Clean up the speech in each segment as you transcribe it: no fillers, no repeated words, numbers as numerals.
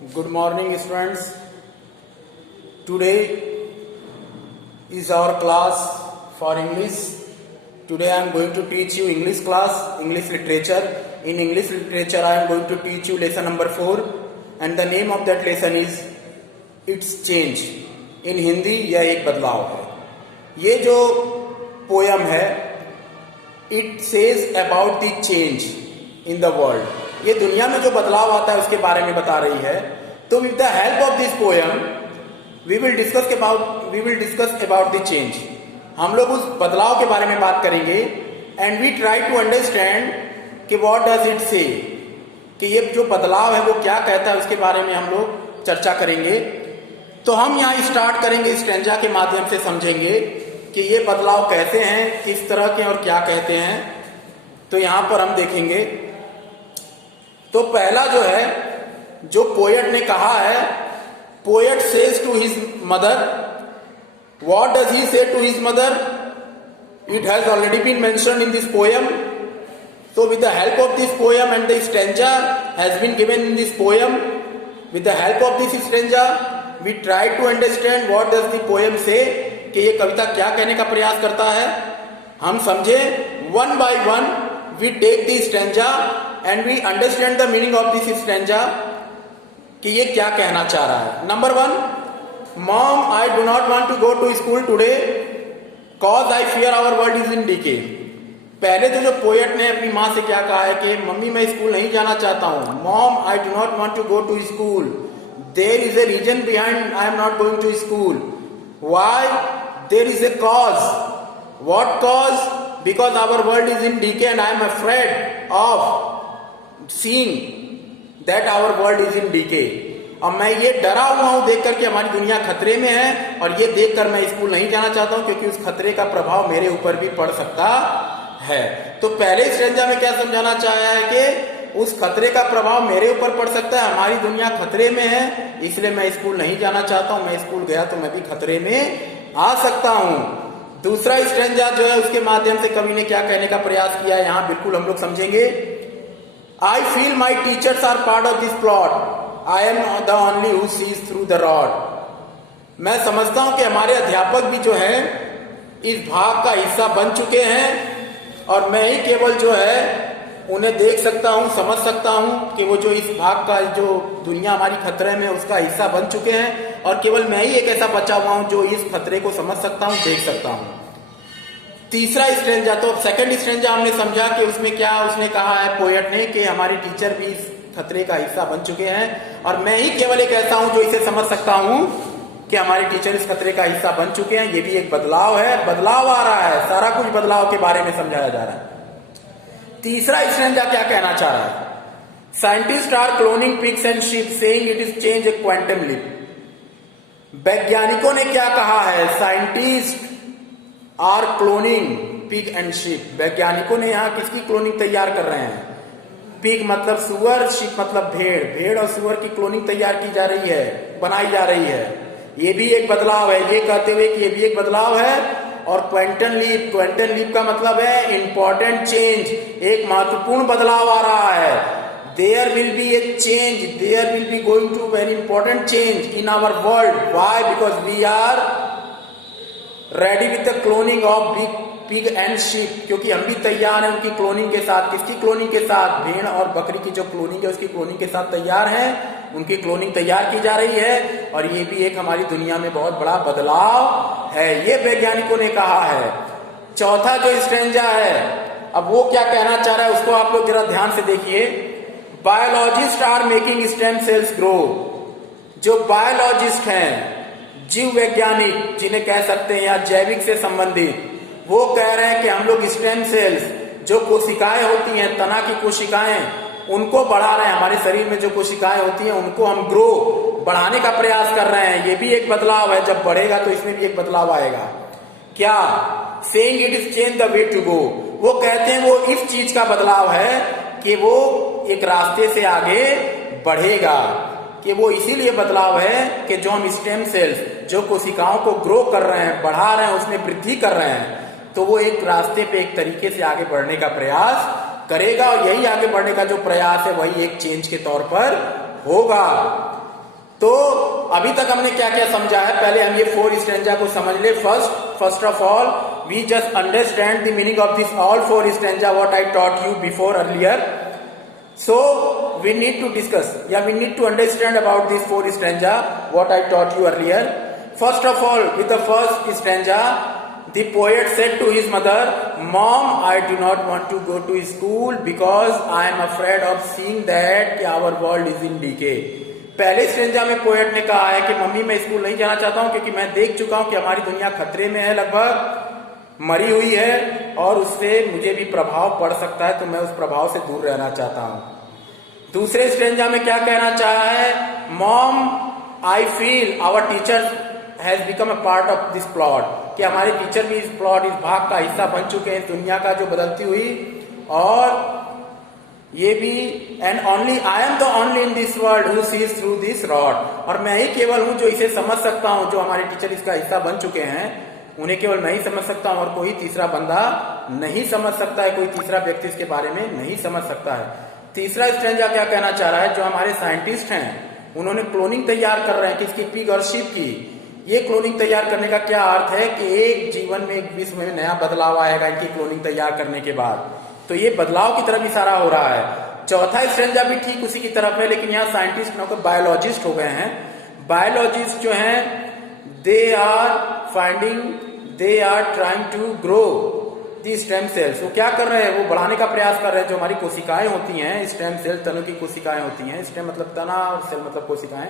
Good morning, students. Today is our class for English. Today I am going to teach you English class, English literature. In English literature, I am going to teach you lesson number 4, and the name of that lesson is It's Change. In Hindi यह एक बदलाव है. ये जो poem है, It says about the change in the world. ये दुनिया में जो बदलाव आता है उसके बारे में बता रही है. तो with the help of this poem we will discuss about the change. हम लोग उस बदलाव के बारे में बात करेंगे and we try to understand कि व्हाट डज इट से, कि ये जो बदलाव है वो क्या कहता है, उसके बारे में हम लोग चर्चा करेंगे. तो हम यहाँ स्टार्ट करेंगे स्ट्रेंजा के माध्यम से, समझेंगे कि ये बदलाव कैसे हैं, किस तरह के और क्या कहते हैं. तो यहां पर हम देखेंगे. तो पहला जो है, जो पोएट ने कहा है, poet says to his mother. What does he say to his mother? It has already been mentioned in this poem. So with the help of this poem and the stanza has been given in this poem, with the help of this stanza we try to understand what does the poem say, कि ये कविता क्या कहने का प्रयास करता है. हम समझे one by one, we take the stanza and we understand the meaning of this stanza, कि ये क्या कहना चाह रहा है. Number 1, Mom, I do not want to go to school today cause I fear our world is in decay. पहले तो जो पोएट ने अपनी माँ से क्या कहा है कि मम्मी मैं स्कूल नहीं जाना चाहता हूँ. Mom I do not want to go to school. There is a reason behind I am not going to school. Why? There is a cause. What cause? Because our world is in decay and I am afraid of seeing that our world is in decay. और मैं ये डरा हुआ हूं देख करके हमारी दुनिया खतरे में है, और ये देखकर मैं स्कूल नहीं जाना चाहता हूं क्योंकि उस खतरे का प्रभाव मेरे ऊपर भी पड़ सकता है. तो पहले स्ट्रेंजा में क्या समझाना चाहा है कि उस खतरे का प्रभाव मेरे ऊपर पड़ सकता है, हमारी दुनिया खतरे में है, इसलिए मैं स्कूल नहीं जाना चाहता हूं. मैं स्कूल गया तो मैं भी खतरे में आ सकता हूं. दूसरा स्ट्रेंजा जो है, उसके माध्यम से कवि ने क्या कहने का प्रयास किया है, यहां बिल्कुल हम लोग समझेंगे. I feel my teachers are part of this plot. I am the only who sees through the rod. मैं समझता हूं कि हमारे अध्यापक भी जो है इस भाग का हिस्सा बन चुके हैं, और मैं ही केवल जो है उन्हें देख सकता हूं, समझ सकता हूं कि वो जो इस भाग का, जो दुनिया हमारी खतरे में उसका हिस्सा बन चुके हैं, और केवल मैं ही एक ऐसा बचा हुआ हूं जो इस खतरे को समझ सकता हूं, देख सकता हूं. तीसरा स्ट्रेंजा, तो सेकंड स्ट्रेंजा हमने समझा कि उसमें क्या उसने कहा है पोएट ने, कि हमारे टीचर भी इस खतरे का हिस्सा बन चुके हैं, और मैं ही केवल एक ऐसा हूं जो इसे समझ सकता हूं कि हमारे टीचर इस खतरे का हिस्सा बन चुके हैं. ये भी एक बदलाव है, बदलाव आ रहा है, सारा कुछ बदलाव के बारे में समझाया जा रहा है. तीसरा स्ट्रेंजा क्या कहना चाह रहा है? Scientist are cloning pigs and sheep saying it is change a quantum leap. वैज्ञानिकों ने क्या कहा है? Scientist are cloning pig and sheep. वैज्ञानिकों ने यहाँ किसकी क्लोनिंग तैयार कर रहे हैं? पिग मतलब सुअर, शीप मतलब भेड़. भेड़ और सुअर की क्लोनिंग तैयार की जा रही है, बनाई जा रही है. ये भी एक बदलाव है, ये कहते हुए कि ये भी एक बदलाव है. और क्वांटम लीप का मतलब है इंपॉर्टेंट चेंज, एक महत्वपूर्ण बदलाव आ रहा है. There will be a change, there will be going to very important change in our world. Why? Because we are ready with the cloning of pig and sheep. क्योंकि हम भी तैयार हैं उनकी क्लोनिंग के साथ. किसकी क्लोनिंग के साथ? भेड़ और बकरी की जो क्लोनिंग है उसकी क्लोनिंग के साथ तैयार हैं. उनकी क्लोनिंग तैयार की जा रही है, और ये भी एक हमारी दुनिया में बहुत बड़ा बदलाव है, ये वैज्ञानिकों ने कहा है. चौथा जो स्ट्रेंजा है, अब वो क्या कहना चाह रहा है उसको आप लोग जरा ध्यान से देखिए. Biologist are making stem cells grow. जो बायोलॉजिस्ट हैं, जीव वैज्ञानिक जिन्हें कह सकते हैं, या जैविक से संबंधित, वो कह रहे हैं कि हम लोग स्टेम सेल्स, जो कोशिकाएं होती हैं, तना की कोशिकाएं, उनको बढ़ा रहे हैं. हमारे शरीर में जो कोशिकाएं होती हैं उनको हम ग्रो, बढ़ाने का प्रयास कर रहे हैं. ये भी एक बदलाव है. जब बढ़ेगा तो इसमें भी एक बदलाव आएगा. क्या? Saying it is change the way to go. वो कहते हैं वो इस चीज का बदलाव है कि वो एक रास्ते से आगे बढ़ेगा, कि वो इसीलिए बदलाव है कि जो हम स्टेम सेल्स, जो कोशिकाओं को ग्रो कर रहे हैं, बढ़ा रहे हैं, उसमें वृद्धि कर रहे हैं, तो वो एक रास्ते पे एक तरीके से आगे बढ़ने का प्रयास करेगा. और यही आगे बढ़ने का जो प्रयास है वही एक चेंज के तौर पर होगा. तो अभी तक हमने क्या क्या समझा है, पहले हम ये 4 स्टैंजा को समझ ले। First of all we just understand the meaning of this all 4 stanza what I taught you before earlier. So we need to discuss, we need to understand about these 4 stanza what I taught you earlier. First of all, with the first stanza, the poet said to his mother, "Mom, I do not want to go to school because I am afraid of seeing that our world is in decay." पहले stanza में poet ने कहा है कि mummy मैं school नहीं जाना चाहता हूं क्योंकि मैं देख चुका हूं कि हमारी दुनिया खतरे में है, लगभग मरी हुई है और उससे मुझे भी प्रभाव पड़ सकता है, तो मैं उस प्रभाव से दूर रहना चाहता हूं। दूसरे स्टेंजा में क्या कहना चाहा है, mom I feel our teacher has become a part of this plot, कि हमारे टीचर भी इस प्लॉट, इस भाग का हिस्सा बन चुके हैं, इस दुनिया का जो बदलती हुई, और ये भी and only I am the only in this world who sees through this rod, और मैं ही केवल हूं जो इसे समझ सकता हूं, जो हमारे टीचर इसका हिस्सा बन चुके हैं उन्हें केवल मैं ही समझ सकता हूं और कोई तीसरा बंदा नहीं समझ सकता है, कोई तीसरा व्यक्ति इसके बारे में नहीं समझ सकता है। तीसरा स्ट्रेंजा क्या कहना चाह रहा है, जो हमारे साइंटिस्ट हैं उन्होंने क्लोनिंग तैयार कर रहे हैं किसकी, पिग और शीप की। ये क्लोनिंग तैयार करने का क्या अर्थ है कि एक जीवन में, एक विश्व में नया बदलाव आएगा इनकी क्लोनिंग तैयार करने के बाद, तो ये बदलाव की तरफ इशारा हो रहा है। चौथा स्ट्रेंजा भी ठीक उसी की तरफ है, लेकिन यहाँ साइंटिस्ट ना बायोलॉजिस्ट हो गए हैं। बायोलॉजिस्ट जो हैं they are trying to grow the stem cells. वो क्या कर रहे हैं, वो बढ़ाने का प्रयास कर रहे हैं जो हमारी कोशिकाएं होती हैं, स्टेम सेल तनु की कोशिकाएं होती हैं, स्टेम मतलब तना और सेल मतलब कोशिकाएं,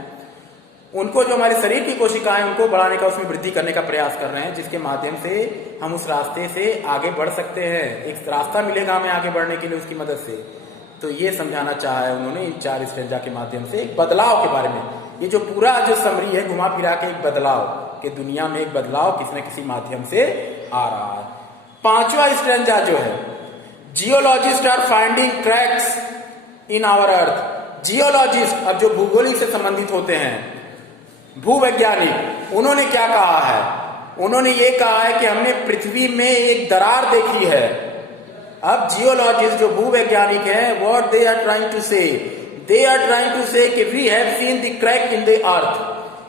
उनको जो हमारे शरीर की कोशिकाएं उनको बढ़ाने का, उसमें वृद्धि करने का प्रयास कर रहे हैं, जिसके माध्यम से हम उस रास्ते से आगे बढ़ सकते हैं, एक रास्ता मिलेगा हमें आगे बढ़ने के लिए उसकी मदद से। तो ये समझाना चाहा है उन्होंने इन 4 स्ट्रेंजा के माध्यम से बदलाव के बारे में। ये जो पूरा जो समरी है घुमा फिरा के एक बदलाव कि दुनिया में एक बदलाव किसी न किसी माध्यम से आ रहा है। पांचवा स्ट्रेंजा जो है, geologist are finding cracks in our earth. Geologist अब जो भूगोलिक से संबंधित होते हैं, भूवैज्ञानिक, उन्होंने क्या कहा है, उन्होंने ये कहा है कि हमने पृथ्वी में एक दरार देखी है। अब जियोलॉजिस्ट जो भूवैज्ञानिक हैं, what they are trying to say, they are trying to say कि we have seen the crack in the earth,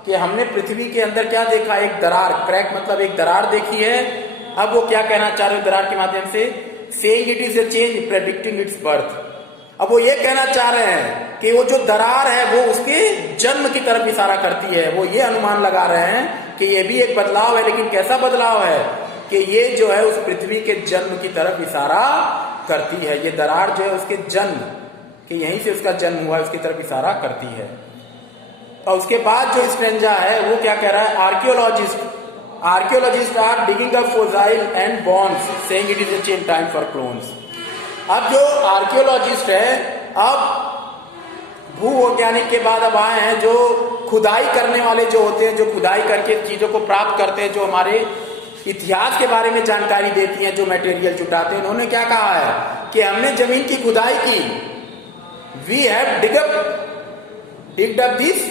कि हमने पृथ्वी के अंदर क्या देखा, एक दरार, क्रैक मतलब एक दरार देखी है। अब वो क्या कहना चाह रहे हैं दरार के माध्यम से, saying it is a change predicting it's birth. अब वो ये कहना चाह रहे हैं कि वो जो दरार है वो उसके जन्म की तरफ इशारा करती है। वो ये अनुमान लगा रहे हैं कि ये भी एक बदलाव है, लेकिन कैसा बदलाव है कि ये जो है उस पृथ्वी के जन्म की तरफ इशारा करती है। ये दरार जो है उसके जन्म, कि यहीं से उसका जन्म हुआ है, उसकी तरफ इशारा करती है। और उसके बाद जो स्ट्रेंजा है वो क्या कह रहा है, archaeologist are digging up fossil and bones saying it is a change time for clones. अब जो आर्कियोलॉजिस्ट है, अब भूवैज्ञानिक के बाद अब आए हैं जो खुदाई करने वाले जो होते हैं, जो खुदाई करके चीजों को प्राप्त करते हैं, जो हमारे इतिहास के बारे में जानकारी देती हैं, जो मटेरियल जुटाते हैं। उन्होंने क्या कहा है कि हमने जमीन की खुदाई की, we have digged up this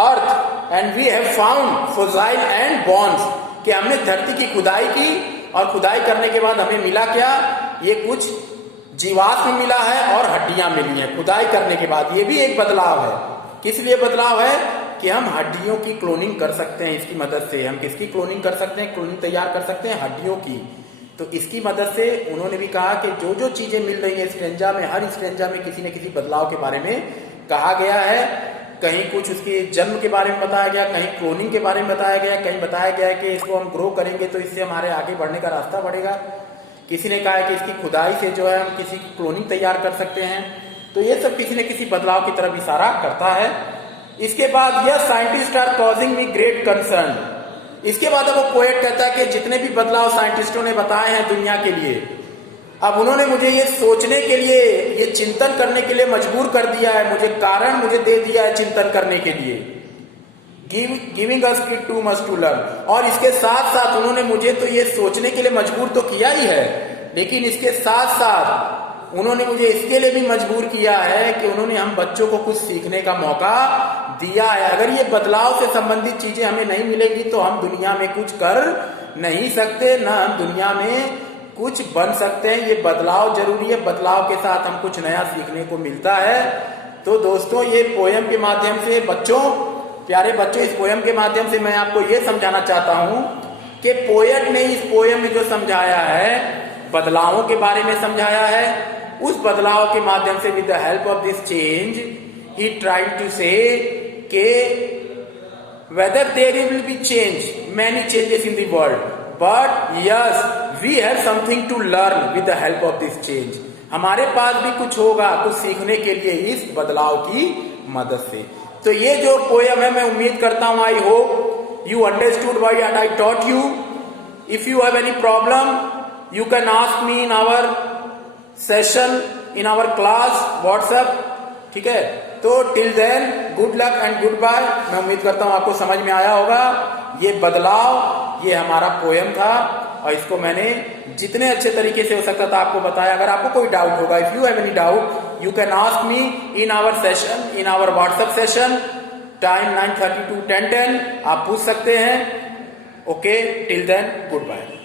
earth and we have found fossil and bones, कि हमने धरती की खुदाई की और खुदाई करने के बाद हमें मिला क्या, ये कुछ जीवाश्म मिला है और हड्डियां मिली हैं खुदाई करने के बाद। ये भी एक बदलाव है। किस लिए बदलाव है कि हम हड्डियों की क्लोनिंग कर सकते हैं इसकी मदद से। हम किसकी क्लोनिंग कर सकते हैं, क्लोनिंग तैयार कर सकते हैं हड्डियों की। तो इसकी मदद से उन्होंने भी कहा कि जो जो चीजें मिल रही है स्ट्रेंजा में, हर स्ट्रेंजा में किसी न किसी बदलाव के बारे में कहा गया है। कहीं कुछ उसके जन्म के बारे में बताया गया, कहीं क्लोनिंग के बारे में बताया गया, कहीं बताया गया है कि इसको हम ग्रो करेंगे तो इससे हमारे आगे बढ़ने का रास्ता बढ़ेगा। किसी ने कहा है कि इसकी खुदाई से जो है हम किसी की क्लोनिंग तैयार कर सकते हैं। तो ये सब किसी न किसी बदलाव की तरफ इशारा करता है। इसके बाद यह scientist are causing me great concern. इसके बाद अब वो पोएट कहता है कि जितने भी बदलाव साइंटिस्टों ने बताए हैं दुनिया के लिए, अब उन्होंने मुझे ये सोचने के लिए, ये चिंतन करने के लिए मजबूर कर दिया है, मुझे कारण मुझे दे दिया है चिंतन करने के लिए। Giving us too much to learn. और इसके साथ साथ उन्होंने मुझे तो ये सोचने के लिए मजबूर तो किया ही है, लेकिन इसके साथ साथ उन्होंने मुझे इसके लिए भी मजबूर किया है कि उन्होंने हम बच्चों को कुछ सीखने का मौका दिया है। अगर ये बदलाव से संबंधित चीजें हमें नहीं मिलेंगी तो हम दुनिया में कुछ कर नहीं सकते, ना हम दुनिया में कुछ बन सकते हैं। ये बदलाव जरूरी है, बदलाव के साथ हम कुछ नया सीखने को मिलता है। तो दोस्तों, ये पोयम के माध्यम से बच्चों प्यारे बच्चों, इस पोयम के माध्यम से मैं आपको ये समझाना चाहता हूं कि पोएट ने इस पोयम में जो समझाया है, बदलावों के बारे में समझाया है। उस बदलाव के माध्यम से with the help of this change he tried to say के whether there will be change, many changes in the world, but yes, we have something to learn with the help of this change. हमारे पास भी कुछ होगा, कुछ सीखने के लिए इस बदलाव की मदद से। तो ये जो पोयम है, मैं उम्मीद करता हूं I hope you understood what I taught you. If you have any problem you can ask me in our session, in our class WhatsApp, ठीक है। तो till then good luck and goodbye. मैं उम्मीद करता हूं आपको समझ में आया होगा। ये बदलाव, ये हमारा पोयम था और इसको मैंने जितने अच्छे तरीके से हो सकता था आपको बताया। अगर आपको कोई डाउट होगा, if you have any doubt you can ask me in our session, in our WhatsApp session, time 9:30 to 10:10 आप पूछ सकते हैं। Okay, till then good bye.